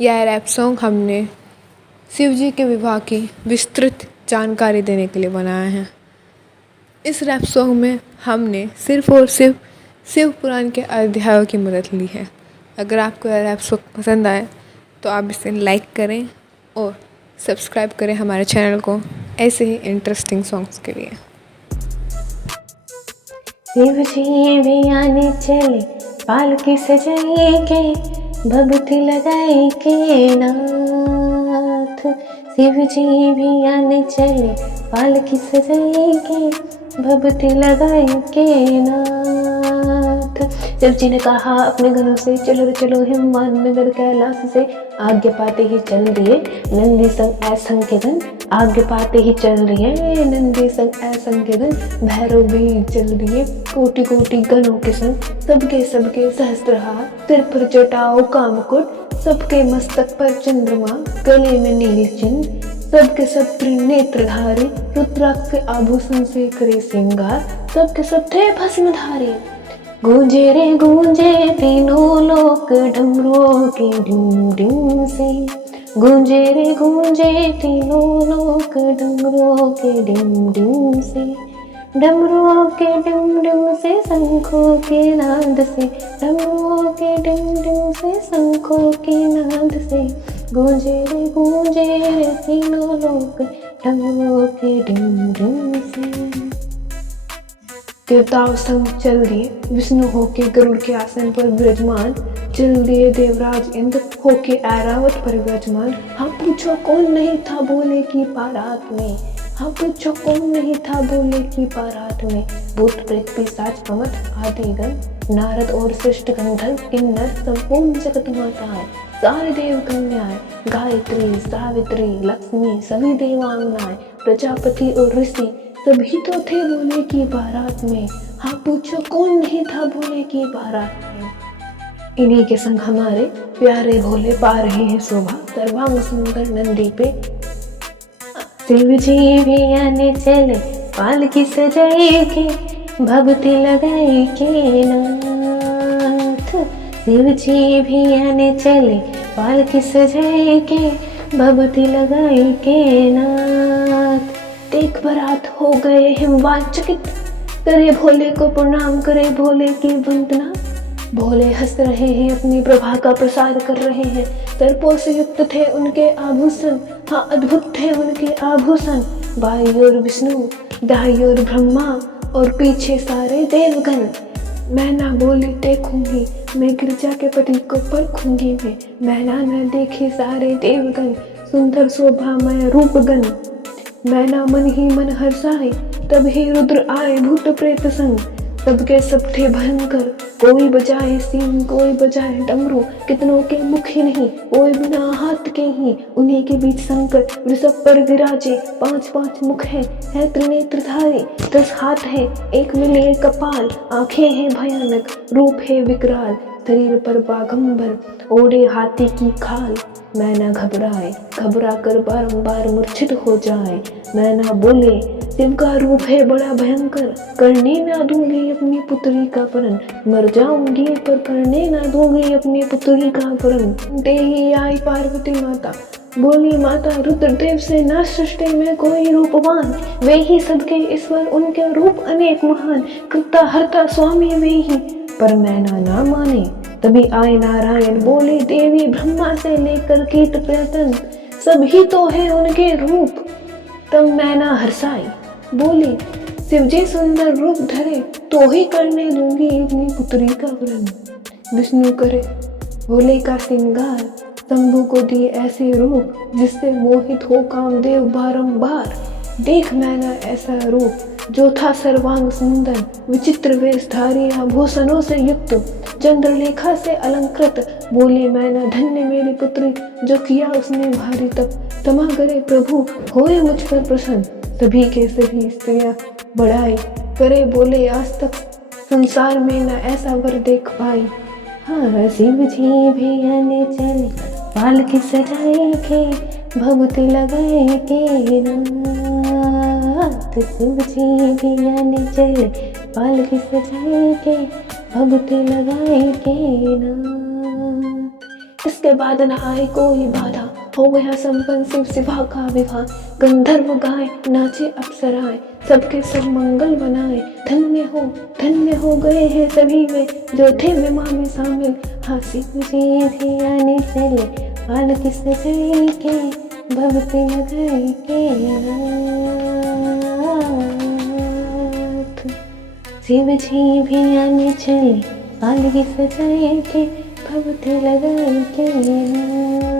यह rap song हमने शिव जी के विवाह की विस्तृत जानकारी देने के लिए बनाया है। इस रैप सॉन्ग में हमने सिर्फ और सिर्फ शिव पुराण के अध्यायों की मदद ली है। अगर आपको यह रैप सॉन्ग पसंद आए तो आप इसे लाइक करें और सब्सक्राइब करें हमारे चैनल को ऐसे ही इंटरेस्टिंग सॉन्ग्स के लिए। शिव जी भी आने चले पालकी सजाई के भभूति लगाई के नाथ। शिव जी भी आने चले पालकी सजाई के भभूति लगाई के नाथ। शिव जी ने कहा अपने घरों से चलो रे चलो हिमवान नगर कैलाश से। आज्ञा पाते ही चल दिए नंदी संग असंख्य गण। आज्ञा पाते ही चल दिए नंदी संग असंख्य गण। भैरव भी चल दिए कोटि कोटि गणों के संग। सबके सबके सहस्त्रहार सिर पर जटाओ कामकुट। सबके मस्तक पर चंद्रमा गले में नील चिन्ह। सबके सब त्रिनेत्रधारी रुद्राक्ष के आभूषण से करे श्रृंगार। सबके सब थे भस्मधारी। गूंजे रे गूंजे तीनों लोक डमरुओं के डिम डिम से। गूंजे रे गूंजे तीनों लोक डमरुओं के डिम डिम से। डमरुओं के डिम डिम से शंखों के नाद से। डमरुओं के डिम डिम से शंखों के नाद से। गूंजे रे तीनों लोक डमरुओं के डिम डिम से। देवताओं संग चल दिए विष्णु होके गरुड़ के आसन पर विराजमान। चल दिए देवराज इंद्र होके ऐरावत पर विराजमान। हाँ पूछो कौन नहीं था बोले की बारात में। हाँ पूछो कौन नहीं था बोले की बारात में। भूत प्रेत पिशाच पवत आदि गण नारद और श्रेष्ठ गंधर्व किन्नर संपूर्ण जगत माताएं सारे देव कन्याएं गायत्री सावित्री लक्ष्मी सभी देवांगनाएं प्रजापति और ऋषि सभी तो थे बोले की बारात में। हाँ पूछो कौन नहीं था बोले की बारात में। इन्हीं के संग हमारे प्यारे भोले पा रहे हैं शोभा सर्वांग सुंदर नंदी पे। शिव जी भी आने चले पालकी सजाई के भभूति लगाई के नाथ। शिव जी भी आने चले पालकी सजाई के भभूति लगाई के नाथ। देख बारात हो गए हिमवान चकित। करे भोले को प्रणाम करे भोले की वंदना। भोले हंस रहे हैं अपनी प्रभा का प्रसार कर रहे हैं। सर्पों से युक्त थे उनके आभूषण। हाँ अद्भुत थे उनके आभूषण। बाई ओर विष्णु दाई ओर ब्रह्मा और पीछे सारे देवगण। मैं ना बोली देखूंगी मैं गिरजा के पति को परखूंगी मैं ना देखे सारे देवगण सुंदर शोभामय रूपगण। मैं ना मन ही मन हर्षाए तब ही रुद्र आए भूत प्रेत संग। सबके सब थे भयंकर कोई बजाए सींग कोई बजाए डमरू। कितनों के मुख ही नहीं कोई बिना हाथ के ही। उन्हीं के बीच शंकर वृषभ पर विराजे। 5 मुख है त्रिनेत्रधारी। 10 हाथ है एक में लिए कपाल। आंखें हैं भयानक रूप है विकराल। शरीर पर बाघंबर ओढ़े हाथी की खाल। मैं ना घबराए घबरा कर बारंबार मूर्छित हो जाए। मैं ना बोले शिव का रूप है बड़ा भयंकर। करने ना दूंगी अपनी पुत्री का वरण। मर जाऊंगी पर करने ना दूंगी अपनी पुत्री का वरण। दे ही आई पार्वती माता बोली माता रुद्रदेव से न सृष्टि में कोई रूपवान। वे ही सबके ईश्वर उनके रूप अनेक महान। कृता हरता स्वामी वे ही पर मैं ना माने। तभी आए नारायण बोले देवी ब्रह्मा से लेकर कीट प्रयत्न सब ही तो है उनके रूप। तब मैं ना हर्षाई बोली शिव जी सुंदर रूप धरे तो ही करने दूंगी अपनी पुत्री का वरण। विष्णु करे भोले का श्रृंगार शंभु को दिए ऐसे रूप जिससे मोहित हो कामदेव बारंबार। देख मैंने ऐसा रूप जो था सर्वांग सुंदर विचित्र वेशधारी आभूषणों से युक्त चंद्रलेखा से अलंकृत। बोली मैंने धन्य मेरी पुत्री जो किया उसने भारी तप। क्षमा करे प्रभु होए मुझ पर प्रसन्न। सभी के सभी स्त्रियां बढ़ाई करे बोले आज तक संसार में न ऐसा वर देख पाई। हाँ शिव जी भी आने चले पालकी सजाए के भभूति लगाए के नाथ। शिव जी भी आने चले पालकी सजाए के भभूति लगाए के नाथ। इसके बाद न आए कोई बाधा, हो गया संपन्न शिव शिवा का विवाह। गंधर्व गाए नाचे अप्सराएं, सबके सब मंगल बनाए। धन्य हो गए हैं सभी में जो थे विवाह में शामिल। हाँ शिव जी भी आने चले, पाल किस जय के भक्ति लगाई के नाथ। शिव जी भी आने चले, पाल किस जय के भक्ति लगाई के नाथ।